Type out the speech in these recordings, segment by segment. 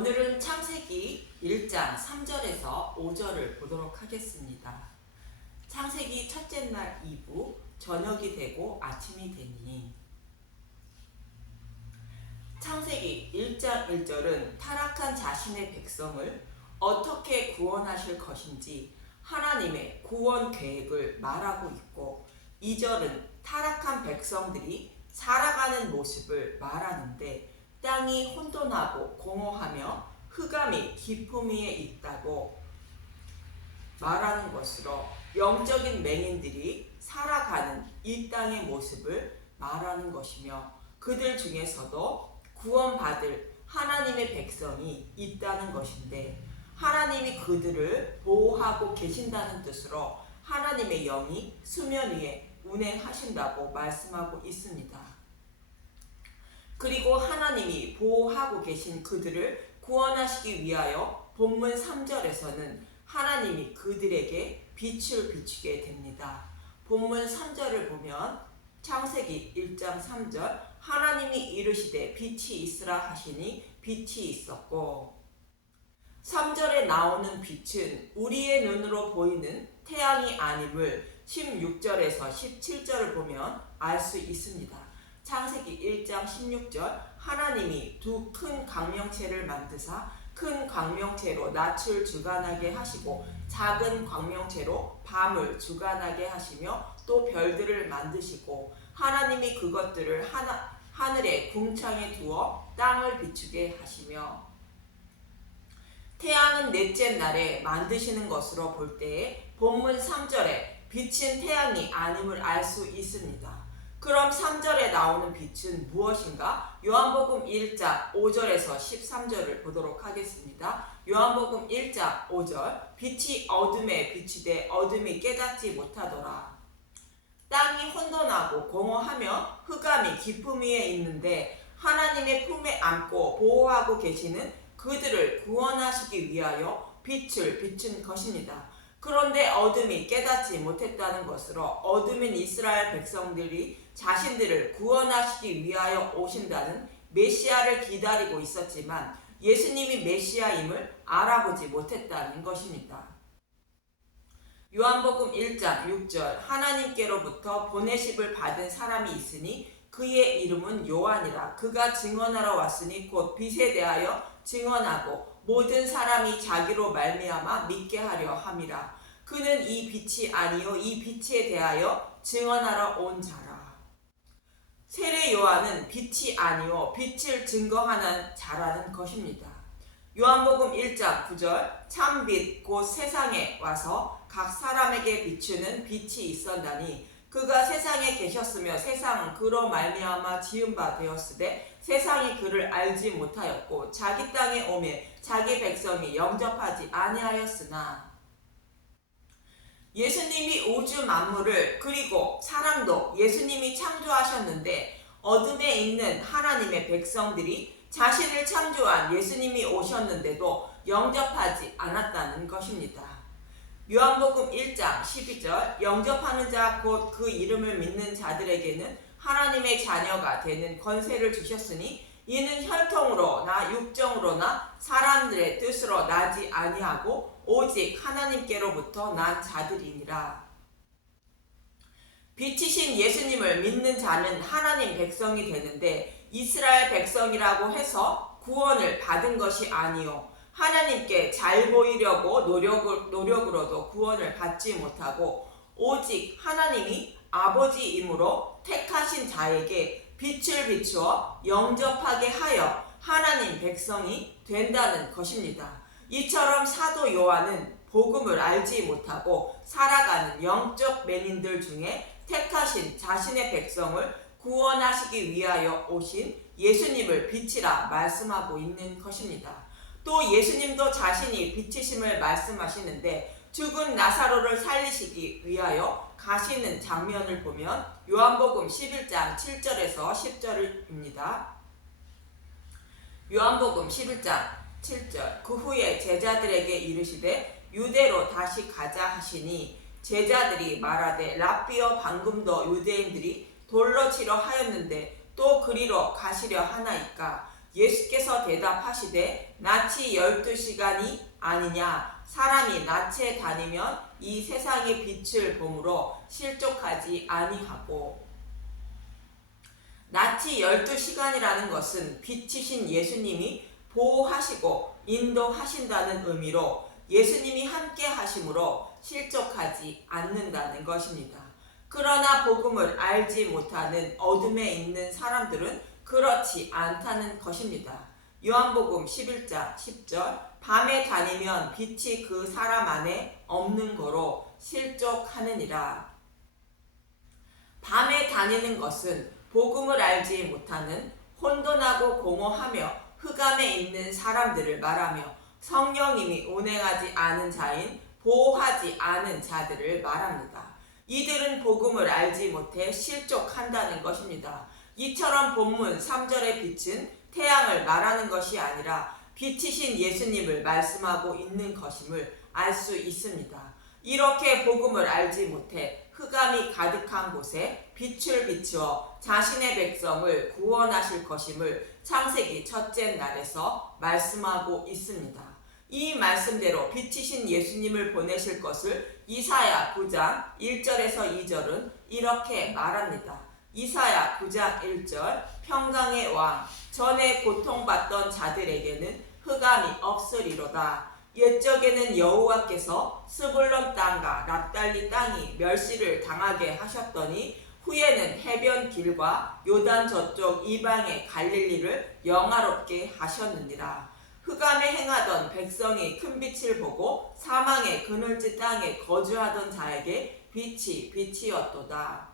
오늘은 창세기 1장 3절에서 5절을 보도록 하겠습니다. 창세기 첫째 날 이후 저녁이 되고 아침이 되니. 창세기 1장 1절은 타락한 자신의 백성을 어떻게 구원하실 것인지 하나님의 구원 계획을 말하고 있고, 2절은 타락한 백성들이 살아가는 모습을 말하는데, 땅이 혼돈하고 공허하며 흑암이 깊음 위에 있다고 말하는 것으로 영적인 맹인들이 살아가는 이 땅의 모습을 말하는 것이며, 그들 중에서도 구원받을 하나님의 백성이 있다는 것인데, 하나님이 그들을 보호하고 계신다는 뜻으로 하나님의 영이 수면 위에 운행하신다고 말씀하고 있습니다. 그리고 하나님이 보호하고 계신 그들을 구원하시기 위하여 본문 3절에서는 하나님이 그들에게 빛을 비추게 됩니다. 본문 3절을 보면 창세기 1장 3절, 하나님이 이르시되 빛이 있으라 하시니 빛이 있었고, 3절에 나오는 빛은 우리의 눈으로 보이는 태양이 아님을 16절에서 17절을 보면 알 수 있습니다. 창세기 1장 16절, 하나님이 두 큰 광명체를 만드사 큰 광명체로 낯을 주관하게 하시고 작은 광명체로 밤을 주관하게 하시며 또 별들을 만드시고, 하나님이 그것들을 하늘의 궁창에 두어 땅을 비추게 하시며, 태양은 넷째 날에 만드시는 것으로 볼 때에 본문 3절에 빛은 태양이 아님을 알 수 있습니다. 그럼 3절에 나오는 빛은 무엇인가? 요한복음 1장 5절에서 13절을 보도록 하겠습니다. 요한복음 1장 5절, 빛이 어둠에 비추되 어둠이 깨닫지 못하더라. 땅이 혼돈하고 공허하며 흑암이 깊음 위에 있는데, 하나님의 품에 안고 보호하고 계시는 그들을 구원하시기 위하여 빛을 비춘 것입니다. 그런데 어둠이 깨닫지 못했다는 것으로 어둠인 이스라엘 백성들이 자신들을 구원하시기 위하여 오신다는 메시아를 기다리고 있었지만 예수님이 메시아임을 알아보지 못했다는 것입니다. 요한복음 1장 6절, 하나님께로부터 보내심을 받은 사람이 있으니 그의 이름은 요한이라. 그가 증언하러 왔으니 곧 빛에 대하여 증언하고 모든 사람이 자기로 말미암아 믿게 하려 함이라. 그는 이 빛이 아니요 이 빛에 대하여 증언하러 온 자라. 세례 요한은 빛이 아니요 빛을 증거하는 자라는 것입니다. 요한복음 1장 9절, 참빛 곧 세상에 와서 각 사람에게 비추는 빛이 있었나니 그가 세상에 계셨으며 세상은 그로 말미암아 지은 바 되었으되 세상이 그를 알지 못하였고 자기 땅에 오매 자기 백성이 영접하지 아니하였으나, 예수님이 우주 만물을 그리고 사람도 예수님이 창조하셨는데 어둠에 있는 하나님의 백성들이 자신을 창조한 예수님이 오셨는데도 영접하지 않았다는 것입니다. 요한복음 1장 12절, 영접하는 자 곧 그 이름을 믿는 자들에게는 하나님의 자녀가 되는 권세를 주셨으니 이는 혈통으로나 육정으로나 사람들의 뜻으로 나지 아니하고 오직 하나님께로부터 난 자들이니라. 빛이신 예수님을 믿는 자는 하나님 백성이 되는데 이스라엘 백성이라고 해서 구원을 받은 것이 아니요 하나님께 잘 보이려고 노력으로도 구원을 받지 못하고 오직 하나님이 아버지이므로 택하신 자에게 빛을 비추어 영접하게 하여 하나님 백성이 된다는 것입니다. 이처럼 사도 요한은 복음을 알지 못하고 살아가는 영적 맹인들 중에 택하신 자신의 백성을 구원하시기 위하여 오신 예수님을 빛이라 말씀하고 있는 것입니다. 또 예수님도 자신이 빛이심을 말씀하시는데 죽은 나사로를 살리시기 위하여 가시는 장면을 보면 요한복음 11장 7절에서 10절입니다. 요한복음 11장 7절, 그 후에 제자들에게 이르시되 유대로 다시 가자 하시니 제자들이 말하되 랍비여 방금도 유대인들이 돌로 치려 하였는데 또 그리로 가시려 하나이까. 예수께서 대답하시되 낯이 12시간이 아니냐. 사람이 낯에 다니면 이 세상의 빛을 보므로 실족하지 아니하고. 낯이 12시간이라는 것은 빛이신 예수님이 보호하시고 인도하신다는 의미로 예수님이 함께 하심으로 실족하지 않는다는 것입니다. 그러나 복음을 알지 못하는 어둠에 있는 사람들은 그렇지 않다는 것입니다. 요한복음 11장 10절 밤에 다니면 빛이 그 사람 안에 없는 거로 실족하느니라. 밤에 다니는 것은 복음을 알지 못하는 혼돈하고 공허하며 흑암에 있는 사람들을 말하며 성령님이 운행하지 않은 자인 보호하지 않은 자들을 말합니다. 이들은 복음을 알지 못해 실족한다는 것입니다. 이처럼 본문 3절의 빛은 태양을 말하는 것이 아니라 빛이신 예수님을 말씀하고 있는 것임을 알 수 있습니다. 이렇게 복음을 알지 못해 흑암이 가득한 곳에 빛을 비추어 자신의 백성을 구원하실 것임을 창세기 첫째 날에서 말씀하고 있습니다. 이 말씀대로 빛이신 예수님을 보내실 것을 이사야 9장 1절에서 2절은 이렇게 말합니다. 이사야 9장 1절 평강의 왕 전에 고통받던 자들에게는 흑암이 없으리로다. 옛적에는 여호와께서 스불론 땅과 납달리 땅이 멸시를 당하게 하셨더니 후에는 해변 길과 요단 저쪽 이방의 갈릴리를 영화롭게 하셨느니라. 흑암에 행하던 백성이 큰 빛을 보고 사망의 그늘지 땅에 거주하던 자에게 빛이 빛이었도다.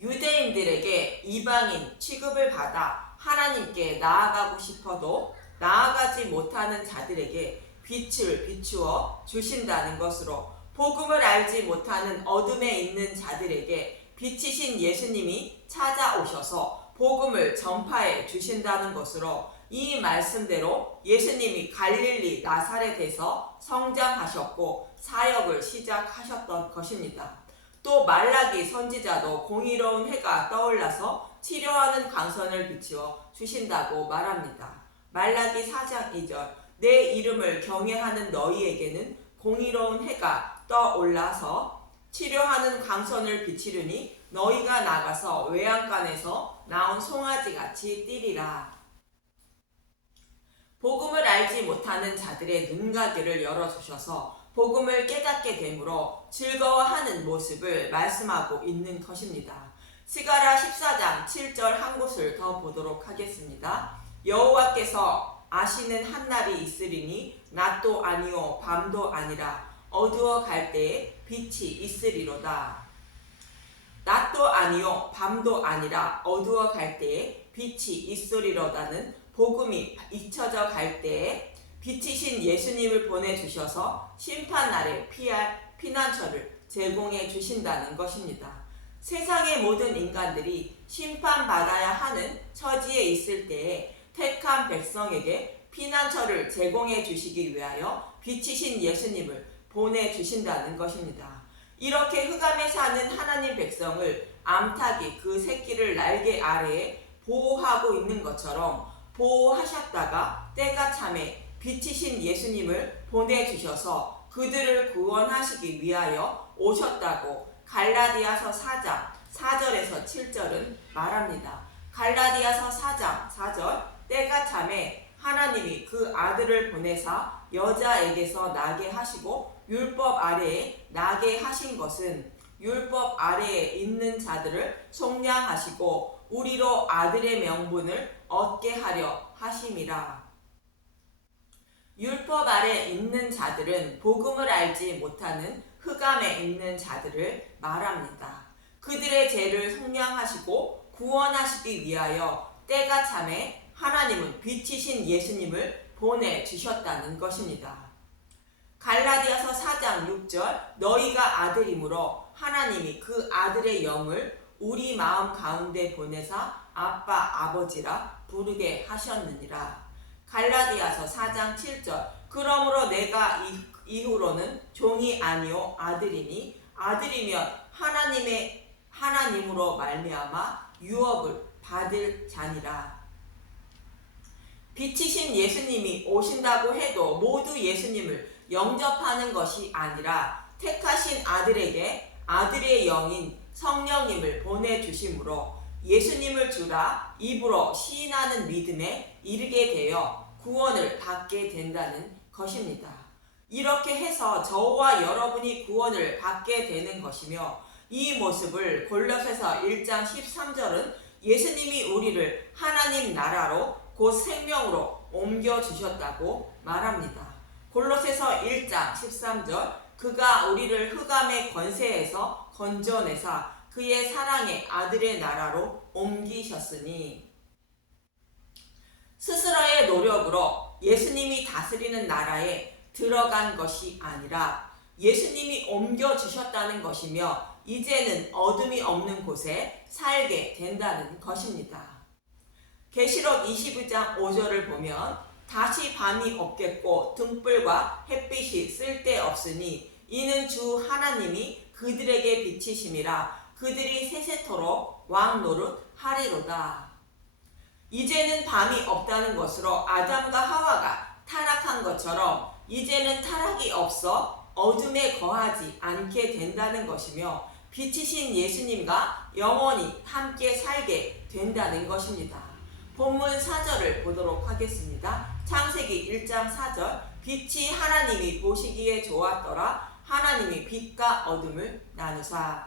유대인들에게 이방인 취급을 받아 하나님께 나아가고 싶어도 나아가지 못하는 자들에게 빛을 비추어 주신다는 것으로 복음을 알지 못하는 어둠에 있는 자들에게 빛이신 예수님이 찾아오셔서 복음을 전파해 주신다는 것으로 이 말씀대로 예수님이 갈릴리 나사렛에서 성장하셨고 사역을 시작하셨던 것입니다. 또 말라기 선지자도 공의로운 해가 떠올라서 치료하는 광선을 비추어 주신다고 말합니다. 말라기 4장 2절 내 이름을 경외하는 너희에게는 공의로운 해가 떠올라서 치료하는 광선을 비치르니 너희가 나가서 외양간에서 나온 송아지같이 뛰리라. 복음을 알지 못하는 자들의 눈가귀를 열어주셔서 복음을 깨닫게 되므로 즐거워하는 모습을 말씀하고 있는 것입니다. 스가랴 14장 7절 한 곳을 더 보도록 하겠습니다. 여호와께서 아시는 한 날이 있으리니 낮도 아니요 밤도 아니라 어두워 갈 때에 빛이 있으리로다. 낮도 아니요 밤도 아니라 어두워 갈 때에 빛이 있으리로다는 복음이 잊혀져 갈 때에 빛이신 예수님을 보내주셔서 심판날에 피할 피난처를 제공해 주신다는 것입니다. 세상의 모든 인간들이 심판받아야 하는 처지에 있을 때에 택한 백성에게 피난처를 제공해 주시기 위하여 빛이신 예수님을 보내주신다는 것입니다. 이렇게 흑암에 사는 하나님 백성을 암탉이 그 새끼를 날개 아래에 보호하고 있는 것처럼 보호하셨다가 때가 참에 빛이신 예수님을 보내주셔서 그들을 구원하시기 위하여 오셨다고 갈라디아서 4장 4절에서 7절은 말합니다. 갈라디아서 4장 4절 때가 참에 하나님이 그 아들을 보내사 여자에게서 나게 하시고 율법 아래에 나게 하신 것은 율법 아래에 있는 자들을 속량하시고 우리로 아들의 명분을 얻게 하려 하심이라. 율법 아래 있는 자들은 복음을 알지 못하는 흑암에 있는 자들을 말합니다. 그들의 죄를 속량하시고 구원하시기 위하여 때가 참에 하나님은 빛이신 예수님을 보내주셨다는 것입니다. 갈라디아서 4장 6절 너희가 아들이므로 하나님이 그 아들의 영을 우리 마음 가운데 보내사 아빠 아버지라 부르게 하셨느니라. 갈라디아서 4장 7절 그러므로 내가 이후로는 종이 아니요 아들이니 아들이면 하나님으로 말미암아 유업을 받을 자니라. 빛이신 예수님이 오신다고 해도 모두 예수님을 영접하는 것이 아니라 택하신 아들에게 아들의 영인 성령님을 보내주심으로 예수님을 주라 입으로 시인하는 믿음에 이르게 되어 구원을 받게 된다는 것입니다. 이렇게 해서 저와 여러분이 구원을 받게 되는 것이며, 이 모습을 골로새서 1장 13절은 예수님이 우리를 하나님 나라로 곧 생명으로 옮겨주셨다고 말합니다. 골로새서 1장 13절, 그가 우리를 흑암의 권세에서 건져내사 그의 사랑의 아들의 나라로 옮기셨으니, 스스로의 노력으로 예수님이 다스리는 나라에 들어간 것이 아니라 예수님이 옮겨주셨다는 것이며, 이제는 어둠이 없는 곳에 살게 된다는 것입니다. 계시록 22장 5절을 보면 다시 밤이 없겠고 등불과 햇빛이 쓸데없으니 이는 주 하나님이 그들에게 비치심이라 그들이 세세토록 왕 노릇 하리로다. 이제는 밤이 없다는 것으로 아담과 하와가 타락한 것처럼 이제는 타락이 없어 어둠에 거하지 않게 된다는 것이며, 빛이신 예수님과 영원히 함께 살게 된다는 것입니다. 본문 4절을 보도록 하겠습니다. 창세기 1장 4절, 빛이 하나님이 보시기에 좋았더라. 하나님이 빛과 어둠을 나누사.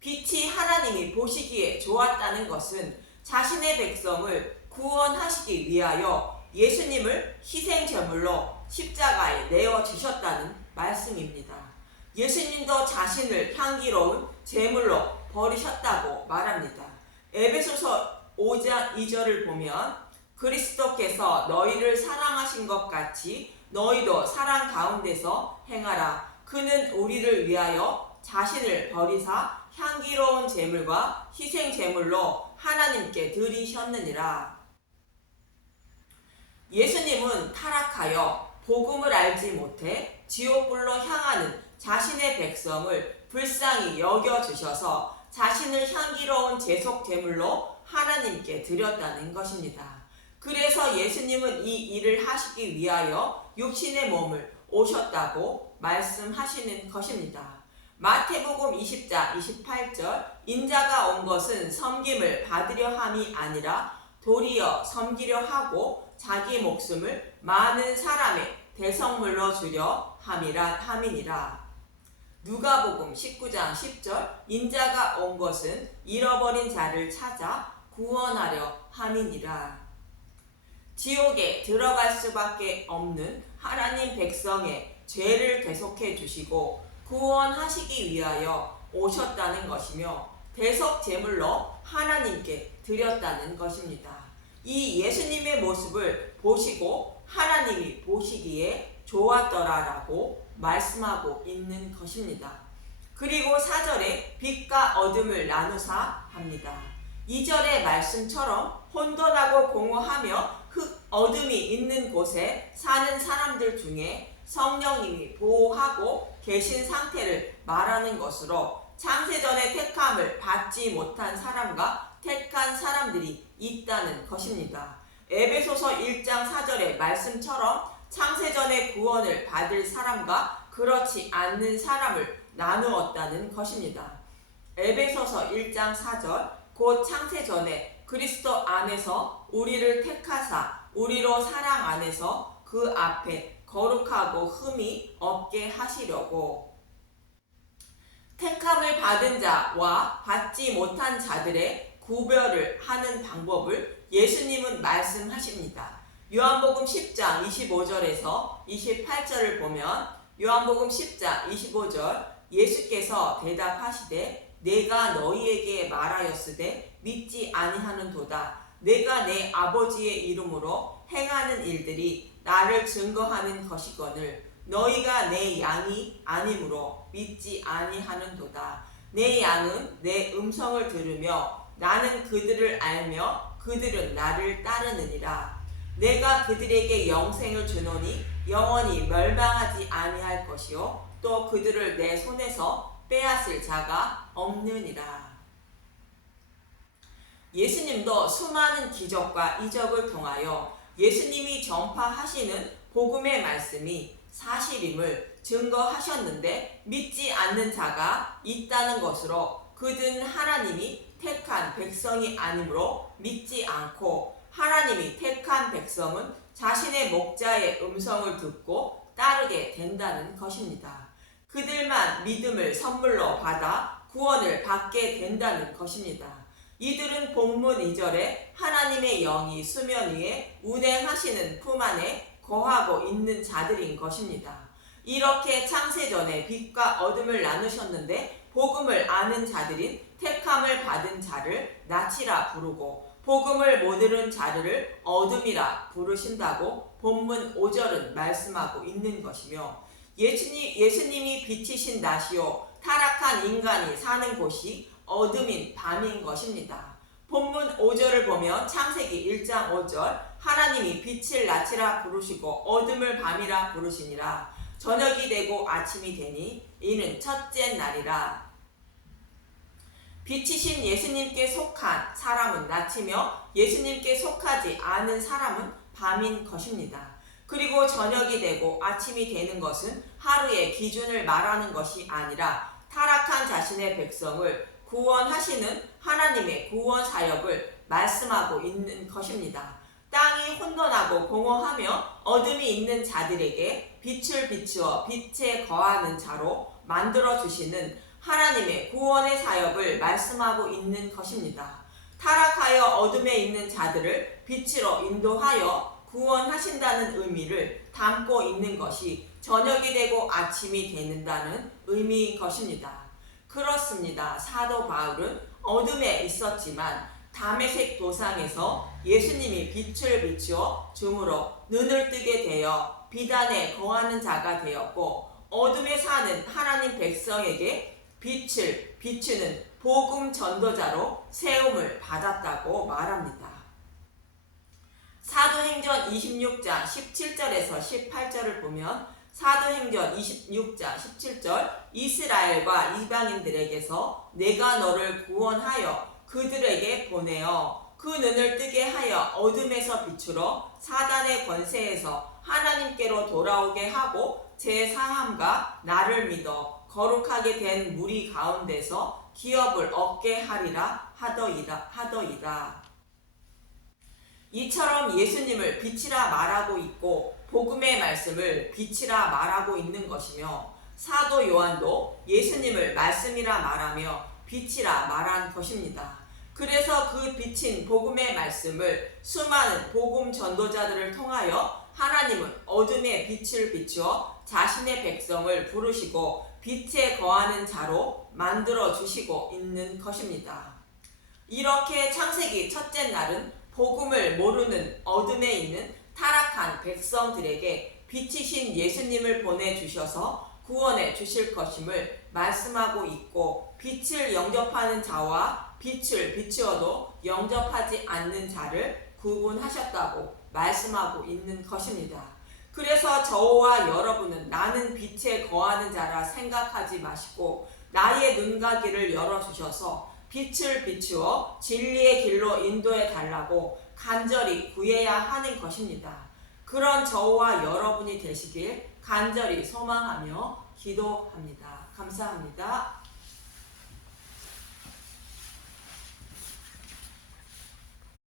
빛이 하나님이 보시기에 좋았다는 것은 자신의 백성을 구원하시기 위하여 예수님을 희생제물로 십자가에 내어주셨다는 말씀입니다. 예수님도 자신을 향기로운 제물로 버리셨다고 말합니다. 에베소서 5장 2절을 보면 그리스도께서 너희를 사랑하신 것 같이 너희도 사랑 가운데서 행하라. 그는 우리를 위하여 자신을 버리사 향기로운 제물과 희생 제물로 하나님께 드리셨느니라. 예수님은 타락하여 복음을 알지 못해 지옥불로 향하는 자신의 백성을 불쌍히 여겨주셔서 자신을 향기로운 제속 제물로 하나님께 드렸다는 것입니다. 그래서 예수님은 이 일을 하시기 위하여 육신의 몸을 오셨다고 말씀하시는 것입니다. 마태복음 20장 28절, 인자가 온 것은 섬김을 받으려 함이 아니라 도리어 섬기려 하고 자기 목숨을 많은 사람의 대성물로 주려 함이니라. 누가복음 19장 10절, 인자가 온 것은 잃어버린 자를 찾아 구원하려 함이니라. 지옥에 들어갈 수밖에 없는 하나님 백성의 죄를 대속해 주시고 구원하시기 위하여 오셨다는 것이며, 대속 제물로 하나님께 드렸다는 것입니다. 이 예수님의 모습을 보시고 하나님이 보시기에 좋았더라라고 말씀하고 있는 것입니다. 그리고 4절에 빛과 어둠을 나누사 합니다. 2절의 말씀처럼 혼돈하고 공허하며 어둠이 있는 곳에 사는 사람들 중에 성령님이 보호하고 계신 상태를 말하는 것으로 창세전에 택함을 받지 못한 사람과 택한 사람들이 있다는 것입니다. 에베소서 1장 4절의 말씀처럼 창세전에 구원을 받을 사람과 그렇지 않는 사람을 나누었다는 것입니다. 에베소서 1장 4절, 곧 창세전에 그리스도 안에서 우리를 택하사 우리로 사랑 안에서 그 앞에 거룩하고 흠이 없게 하시려고, 택함을 받은 자와 받지 못한 자들의 구별을 하는 방법을 예수님은 말씀하십니다. 요한복음 10장 25절에서 28절을 보면 요한복음 10장 25절, 예수께서 대답하시되 내가 너희에게 말하였으되 믿지 아니하는도다. 내가 내 아버지의 이름으로 행하는 일들이 나를 증거하는 것이거늘 너희가 내 양이 아니므로 믿지 아니하는도다. 내 양은 내 음성을 들으며 나는 그들을 알며 그들은 나를 따르느니라. 내가 그들에게 영생을 주노니 영원히 멸망하지 아니할 것이요 또 그들을 내 손에서 빼앗을 자가 없느니라. 예수님도 수많은 기적과 이적을 통하여 예수님이 전파하시는 복음의 말씀이 사실임을 증거하셨는데 믿지 않는 자가 있다는 것으로 그들은 하나님이 택한 백성이 아니므로 믿지 않고 하나님이 택한 백성은 자신의 목자의 음성을 듣고 따르게 된다는 것입니다. 그들만 믿음을 선물로 받아 구원을 받게 된다는 것입니다. 이들은 본문 2절에 하나님의 영이 수면 위에 운행하시는 품 안에 거하고 있는 자들인 것입니다. 이렇게 창세전에 빛과 어둠을 나누셨는데 복음을 아는 자들인 택함을 받은 자를 낯이라 부르고 복음을 못 들은 자를 어둠이라 부르신다고 본문 5절은 말씀하고 있는 것이며 예수님이 빛이신 낮이요 타락한 인간이 사는 곳이 어둠인 밤인 것입니다. 본문 5절을 보면 창세기 1장 5절 하나님이 빛을 낮이라 부르시고 어둠을 밤이라 부르시니라. 저녁이 되고 아침이 되니 이는 첫째 날이라. 빛이신 예수님께 속한 사람은 낮이며 예수님께 속하지 않은 사람은 밤인 것입니다. 그리고 저녁이 되고 아침이 되는 것은 하루의 기준을 말하는 것이 아니라 타락한 자신의 백성을 구원하시는 하나님의 구원 사역을 말씀하고 있는 것입니다. 땅이 혼돈하고 공허하며 어둠이 있는 자들에게 빛을 비추어 빛에 거하는 자로 만들어주시는 하나님의 구원의 사역을 말씀하고 있는 것입니다. 타락하여 어둠에 있는 자들을 빛으로 인도하여 구원하신다는 의미를 담고 있는 것이 저녁이 되고 아침이 되는다는 의미인 것입니다. 그렇습니다. 사도 바울은 어둠에 있었지만 다메섹 도상에서 예수님이 빛을 비추어 줌으로 눈을 뜨게 되어 비단에 거하는 자가 되었고 어둠에 사는 하나님 백성에게 빛을 비추는 복음 전도자로 세움을 받았다고 말합니다. 사도행전 26장 17절에서 18절을 보면 사도행전 26장 17절 이스라엘과 이방인들에게서 내가 너를 구원하여 그들에게 보내어 그 눈을 뜨게 하여 어둠에서 비추러 사단의 권세에서 하나님께로 돌아오게 하고 제사함과 나를 믿어 거룩하게 된 무리 가운데서 기업을 얻게 하리라 하더이다. 이처럼 예수님을 빛이라 말하고 있고 복음의 말씀을 빛이라 말하고 있는 것이며 사도 요한도 예수님을 말씀이라 말하며 빛이라 말한 것입니다. 그래서 그 빛인 복음의 말씀을 수많은 복음 전도자들을 통하여 하나님은 어둠의 빛을 비추어 자신의 백성을 부르시고 빛에 거하는 자로 만들어 주시고 있는 것입니다. 이렇게 창세기 첫째 날은 복음을 모르는 어둠에 있는 타락한 백성들에게 빛이신 예수님을 보내주셔서 구원해 주실 것임을 말씀하고 있고 빛을 영접하는 자와 빛을 비추어도 영접하지 않는 자를 구분하셨다고 말씀하고 있는 것입니다. 그래서 저와 여러분은 나는 빛에 거하는 자라 생각하지 마시고 나의 눈가귀를 열어주셔서 빛을 비추어 진리의 길로 인도해 달라고 간절히 구해야 하는 것입니다. 그런 저와 여러분이 되시길 간절히 소망하며 기도합니다. 감사합니다.